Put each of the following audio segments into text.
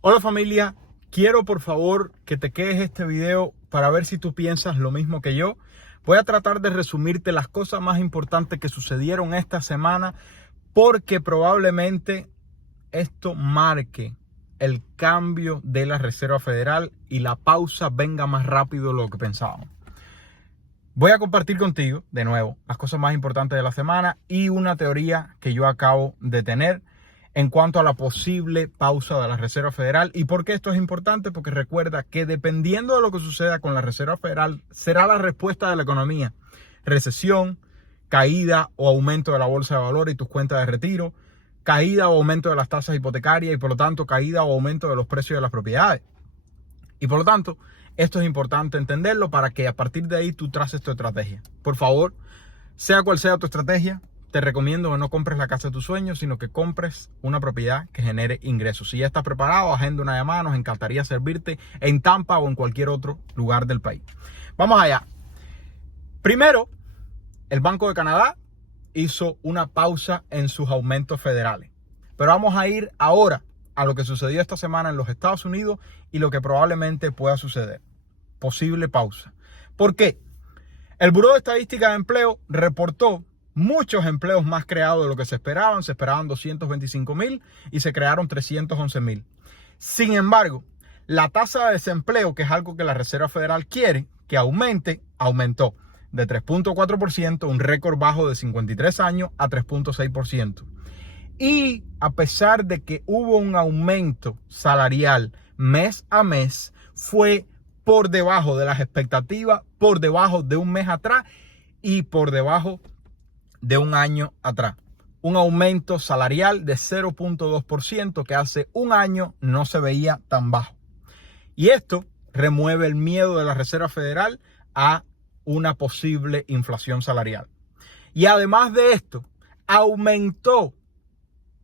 Hola familia, quiero por favor que te quedes este video para ver si tú piensas lo mismo que yo. Voy a tratar de resumirte las cosas más importantes que sucedieron esta semana porque probablemente esto marque el cambio de la Reserva Federal y la pausa venga más rápido de lo que pensábamos. Voy a compartir contigo de nuevo las cosas más importantes de la semana y una teoría que yo acabo de tener en cuanto a la posible pausa de la Reserva Federal. ¿Y por qué esto es importante? Porque recuerda que dependiendo de lo que suceda con la Reserva Federal, será la respuesta de la economía. Recesión, caída o aumento de la bolsa de valores y tus cuentas de retiro, caída o aumento de las tasas hipotecarias y por lo tanto caída o aumento de los precios de las propiedades. Y por lo tanto, esto es importante entenderlo para que a partir de ahí tú traces tu estrategia. Por favor, sea cual sea tu estrategia, te recomiendo que no compres la casa de tus sueños, sino que compres una propiedad que genere ingresos. Si ya estás preparado, agenda una llamada, nos encantaría servirte en Tampa o en cualquier otro lugar del país. Vamos allá. Primero, el Banco de Canadá hizo una pausa en sus aumentos federales. Pero vamos a ir ahora a lo que sucedió esta semana en los Estados Unidos y lo que probablemente pueda suceder. Posible pausa. ¿Por qué? El Buró de Estadística de Empleo reportó muchos empleos más creados de lo que se esperaban. Se esperaban 225,000 y se crearon 311,000. Sin embargo, la tasa de desempleo, que es algo que la Reserva Federal quiere que aumente, aumentó de 3.4%, un récord bajo de 53 años, a 3.6%. Y a pesar de que hubo un aumento salarial mes a mes, fue por debajo de las expectativas, por debajo de un mes atrás y por debajo de un año atrás. Un aumento salarial de 0.2% que hace un año no se veía tan bajo. Y esto remueve el miedo de la Reserva Federal a una posible inflación salarial. Y además de esto, aumentó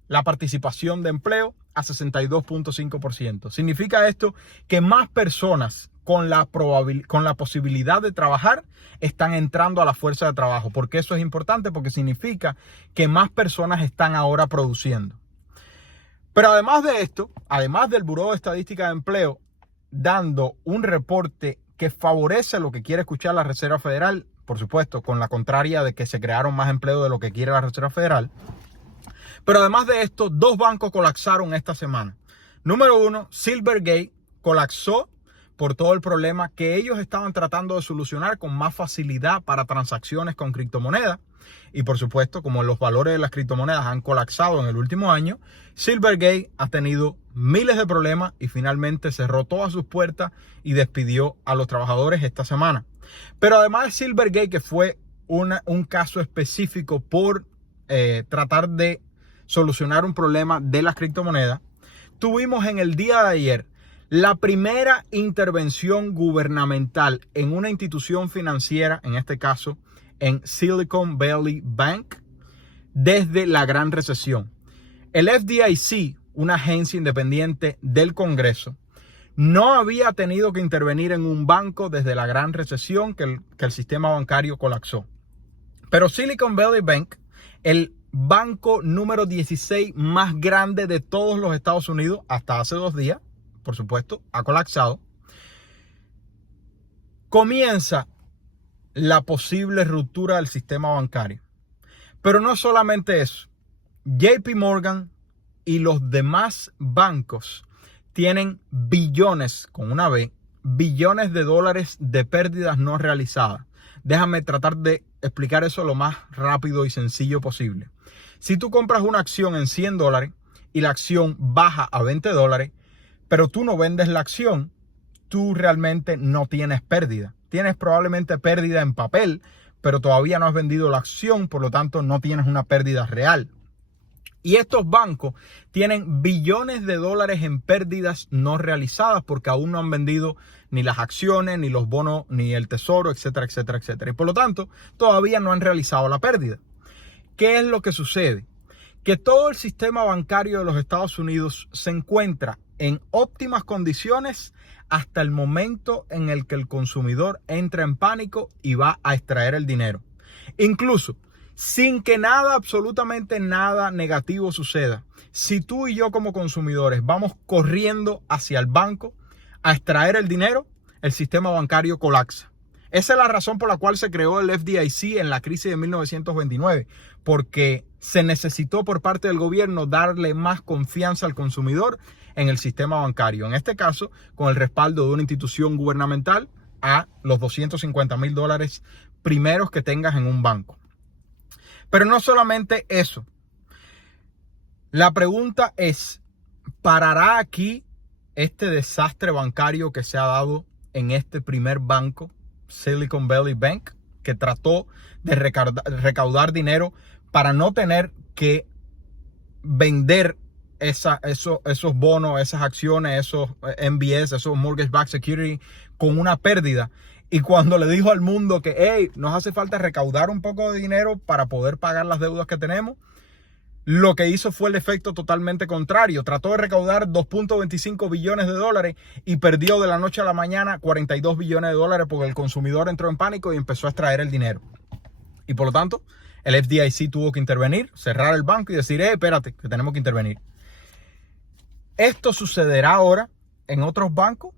la participación de empleo a 62.5%. Significa esto que más personas con la posibilidad de trabajar están entrando a la fuerza de trabajo. ¿Por qué eso es importante? Porque significa que más personas están ahora produciendo. Pero además de esto, además del Buró de Estadística de Empleo dando un reporte que favorece lo que quiere escuchar la Reserva Federal, por supuesto, con la contraria de que se crearon más empleo de lo que quiere la Reserva Federal. Pero además de esto, dos bancos colapsaron esta semana. Número uno, Silvergate colapsó por todo el problema que ellos estaban tratando de solucionar con más facilidad para transacciones con criptomonedas. Y por supuesto, como los valores de las criptomonedas han colapsado en el último año, Silvergate ha tenido miles de problemas y finalmente cerró todas sus puertas y despidió a los trabajadores esta semana. Pero además de Silvergate, que fue un caso específico por tratar de solucionar un problema de las criptomonedas, tuvimos en el día de ayer la primera intervención gubernamental en una institución financiera, en este caso en Silicon Valley Bank, desde la Gran Recesión. El FDIC, una agencia independiente del Congreso, no había tenido que intervenir en un banco desde la Gran Recesión que el sistema bancario colapsó. Pero Silicon Valley Bank, el banco número 16 más grande de todos los Estados Unidos, hasta hace 2 días, por supuesto, ha colapsado. Comienza la posible ruptura del sistema bancario. Pero no solamente eso. JP Morgan y los demás bancos tienen billones, con una B, billones de dólares de pérdidas no realizadas. Déjame tratar de explicar eso lo más rápido y sencillo posible. Si tú compras una acción en $100 y la acción baja a $20, pero tú no vendes la acción, tú realmente no tienes pérdida. Tienes probablemente pérdida en papel, pero todavía no has vendido la acción, por lo tanto no tienes una pérdida real. Y estos bancos tienen billones de dólares en pérdidas no realizadas porque aún no han vendido ni las acciones, ni los bonos, ni el tesoro, etcétera, etcétera, etcétera. Y por lo tanto, todavía no han realizado la pérdida. ¿Qué es lo que sucede? Que todo el sistema bancario de los Estados Unidos se encuentra en óptimas condiciones hasta el momento en el que el consumidor entra en pánico y va a extraer el dinero. Incluso, sin que nada, absolutamente nada negativo suceda. Si tú y yo como consumidores vamos corriendo hacia el banco a extraer el dinero, el sistema bancario colapsa. Esa es la razón por la cual se creó el FDIC en la crisis de 1929, porque se necesitó por parte del gobierno darle más confianza al consumidor en el sistema bancario. En este caso, con el respaldo de una institución gubernamental a los $250,000 primeros que tengas en un banco. Pero no solamente eso. La pregunta es, ¿parará aquí este desastre bancario que se ha dado en este primer banco, Silicon Valley Bank, que trató de recaudar dinero para no tener que vender esos bonos, esas acciones, esos MBS, esos Mortgage Backed Security con una pérdida? Y cuando le dijo al mundo que, hey, nos hace falta recaudar un poco de dinero para poder pagar las deudas que tenemos, lo que hizo fue el efecto totalmente contrario. Trató de recaudar $2.25 billones y perdió de la noche a la mañana $42 billones porque el consumidor entró en pánico y empezó a extraer el dinero. Y por lo tanto, el FDIC tuvo que intervenir, cerrar el banco y decir, espérate, que tenemos que intervenir. ¿Esto sucederá ahora en otros bancos?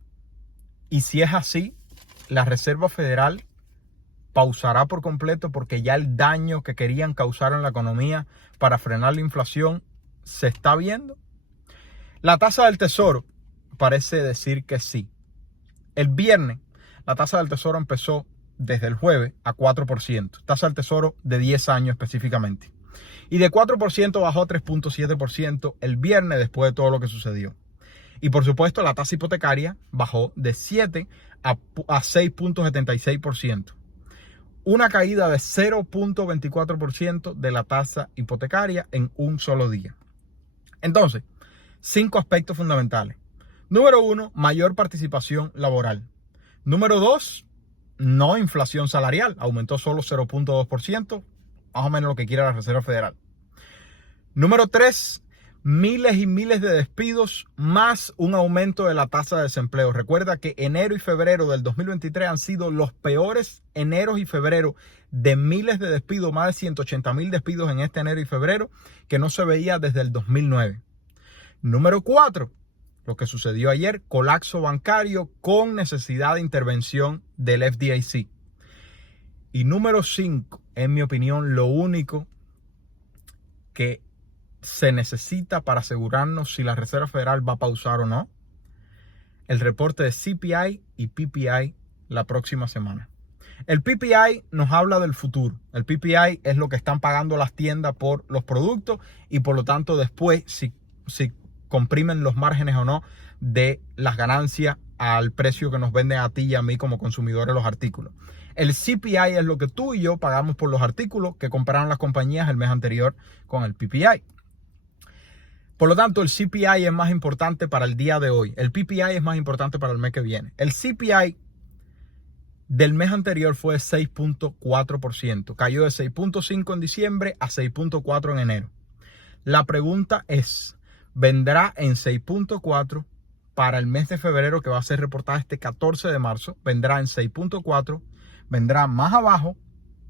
Y si es así, la Reserva Federal pausará por completo porque ya el daño que querían causar en la economía para frenar la inflación se está viendo. La tasa del Tesoro parece decir que sí. El viernes la tasa del Tesoro empezó desde el jueves a 4%. Tasa del Tesoro de 10 años específicamente. Y de 4% bajó a 3.7% el viernes después de todo lo que sucedió. Y por supuesto la tasa hipotecaria bajó de 7 a 6.76%. Una caída de 0.24% de la tasa hipotecaria en un solo día. Entonces, 5 aspectos fundamentales. Número 1, mayor participación laboral. Número 2, no inflación salarial. Aumentó solo 0.2%, más o menos lo que quiere la Reserva Federal. Número 3, miles y miles de despidos más un aumento de la tasa de desempleo. Recuerda que enero y febrero del 2023 han sido los peores enero y febrero de miles de despidos, más de 180,000 despidos en este enero y febrero que no se veía desde el 2009. Número 4, lo que sucedió ayer, colapso bancario con necesidad de intervención del FDIC. Y número 5, en mi opinión, lo único que se necesita para asegurarnos si la Reserva Federal va a pausar o no, el reporte de CPI y PPI la próxima semana. El PPI nos habla del futuro. El PPI es lo que están pagando las tiendas por los productos y por lo tanto después si comprimen los márgenes o no de las ganancias al precio que nos venden a ti y a mí como consumidores los artículos. El CPI es lo que tú y yo pagamos por los artículos que compraron las compañías el mes anterior con el PPI. Por lo tanto, el CPI es más importante para el día de hoy. El PPI es más importante para el mes que viene. El CPI del mes anterior fue 6.4%. Cayó de 6.5 en diciembre a 6.4 en enero. La pregunta es, ¿vendrá en 6.4 para el mes de febrero que va a ser reportada este 14 de marzo? ¿Vendrá en 6.4? ¿Vendrá más abajo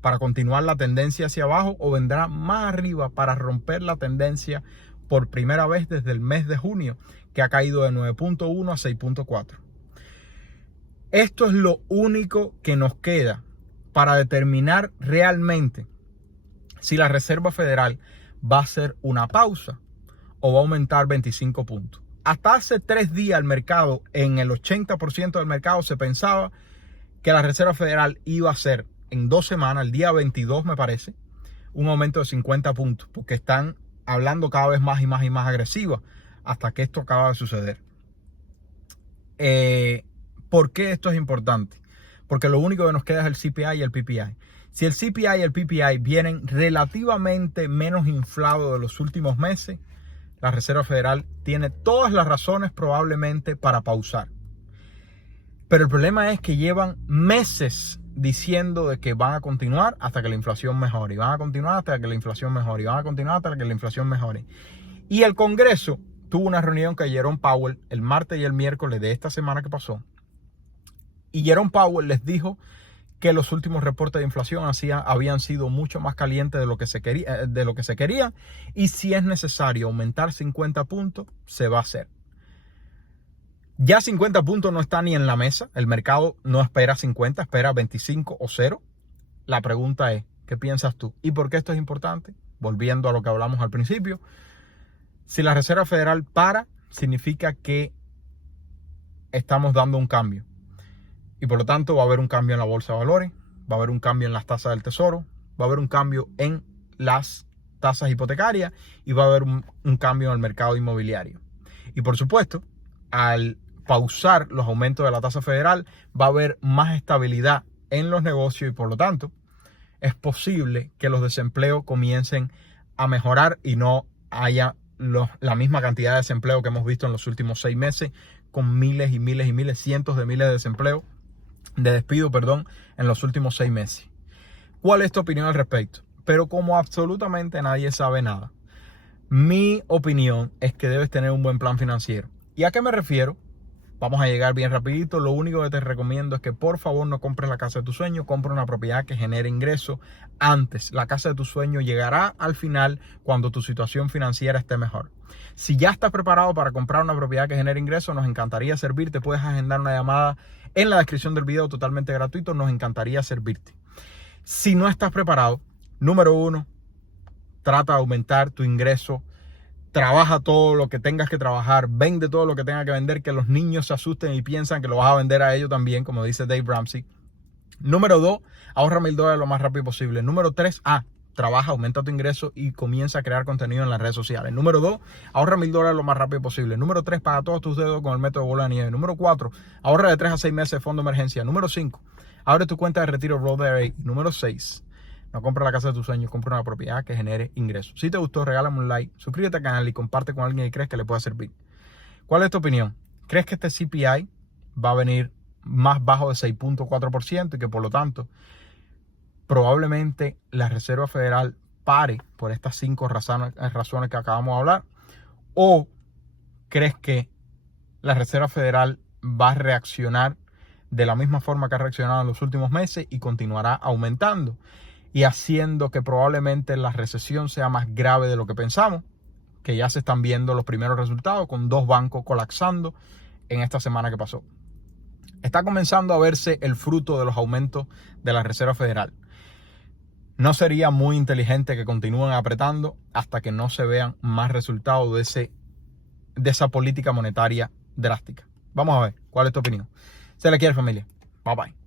para continuar la tendencia hacia abajo o vendrá más arriba para romper la tendencia por primera vez desde el mes de junio, que ha caído de 9.1 a 6.4. Esto es lo único que nos queda para determinar realmente si la Reserva Federal va a hacer una pausa o va a aumentar 25 puntos. Hasta hace 3 días el mercado, en el 80% del mercado, se pensaba que la Reserva Federal iba a hacer en 2 semanas, el día 22 me parece, un aumento de 50 puntos, porque están hablando cada vez más y más y más agresiva hasta que esto acaba de suceder. ¿Por qué esto es importante? Porque lo único que nos queda es el CPI y el PPI. Si el CPI y el PPI vienen relativamente menos inflados de los últimos meses, la Reserva Federal tiene todas las razones probablemente para pausar. Pero el problema es que llevan meses diciendo de que van a continuar hasta que la inflación mejore, y van a continuar hasta que la inflación mejore, y van a continuar hasta que la inflación mejore. Y el Congreso tuvo una reunión con Jerome Powell el martes y el miércoles de esta semana que pasó. Y Jerome Powell les dijo que los últimos reportes de inflación habían sido mucho más calientes de lo que se quería, y si es necesario aumentar 50 puntos, se va a hacer. Ya 50 puntos no está ni en la mesa, el mercado no espera 50, espera 25 o 0. La pregunta es, ¿qué piensas tú? ¿Y por qué esto es importante? Volviendo a lo que hablamos al principio, si la Reserva Federal para, significa que estamos dando un cambio. Y por lo tanto va a haber un cambio en la bolsa de valores, va a haber un cambio en las tasas del tesoro, va a haber un cambio en las tasas hipotecarias y va a haber un cambio en el mercado inmobiliario. Y por supuesto, al pausar los aumentos de la tasa federal, va a haber más estabilidad en los negocios y por lo tanto es posible que los desempleos comiencen a mejorar y no haya la misma cantidad de desempleo que hemos visto en los últimos 6 meses, con miles y miles y miles, cientos de miles de despidos, en los últimos 6 meses. ¿Cuál es tu opinión al respecto? Pero como absolutamente nadie sabe nada, mi opinión es que debes tener un buen plan financiero. ¿Y a qué me refiero? Vamos a llegar bien rapidito. Lo único que te recomiendo es que por favor no compres la casa de tu sueño, compra una propiedad que genere ingresos antes. La casa de tu sueño llegará al final cuando tu situación financiera esté mejor. Si ya estás preparado para comprar una propiedad que genere ingresos, nos encantaría servirte. Puedes agendar una llamada en la descripción del video totalmente gratuito. Nos encantaría servirte. Si no estás preparado, número 1, trata de aumentar tu ingreso. Trabaja todo lo que tengas que trabajar, vende todo lo que tengas que vender, que los niños se asusten y piensan que lo vas a vender a ellos también, como dice Dave Ramsey. Número 2, ahorra $1,000 lo más rápido posible. Número 3, trabaja, aumenta tu ingreso y comienza a crear contenido en las redes sociales. Número 2, ahorra $1,000 lo más rápido posible. Número 3, paga todos tus deudas con el método de bola de nieve. Número 4, ahorra de 3 a 6 meses de fondo de emergencia. Número 5, abre tu cuenta de retiro Roth IRA. Número 6, no compra la casa de tus sueños, compra una propiedad que genere ingresos. Si te gustó, regálame un like, suscríbete al canal y comparte con alguien que crees que le pueda servir. ¿Cuál es tu opinión? ¿Crees que este CPI va a venir más bajo de 6.4% y que por lo tanto probablemente la Reserva Federal pare por estas 5 razones que acabamos de hablar? ¿O crees que la Reserva Federal va a reaccionar de la misma forma que ha reaccionado en los últimos meses y continuará aumentando y haciendo que probablemente la recesión sea más grave de lo que pensamos, que ya se están viendo los primeros resultados con 2 bancos colapsando en esta semana que pasó? Está comenzando a verse el fruto de los aumentos de la Reserva Federal. No sería muy inteligente que continúen apretando hasta que no se vean más resultados de esa política monetaria drástica. Vamos a ver, ¿cuál es tu opinión? Se le quiere, familia. Bye bye.